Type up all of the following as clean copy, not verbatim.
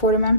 4 mm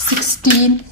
16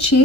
6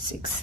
6،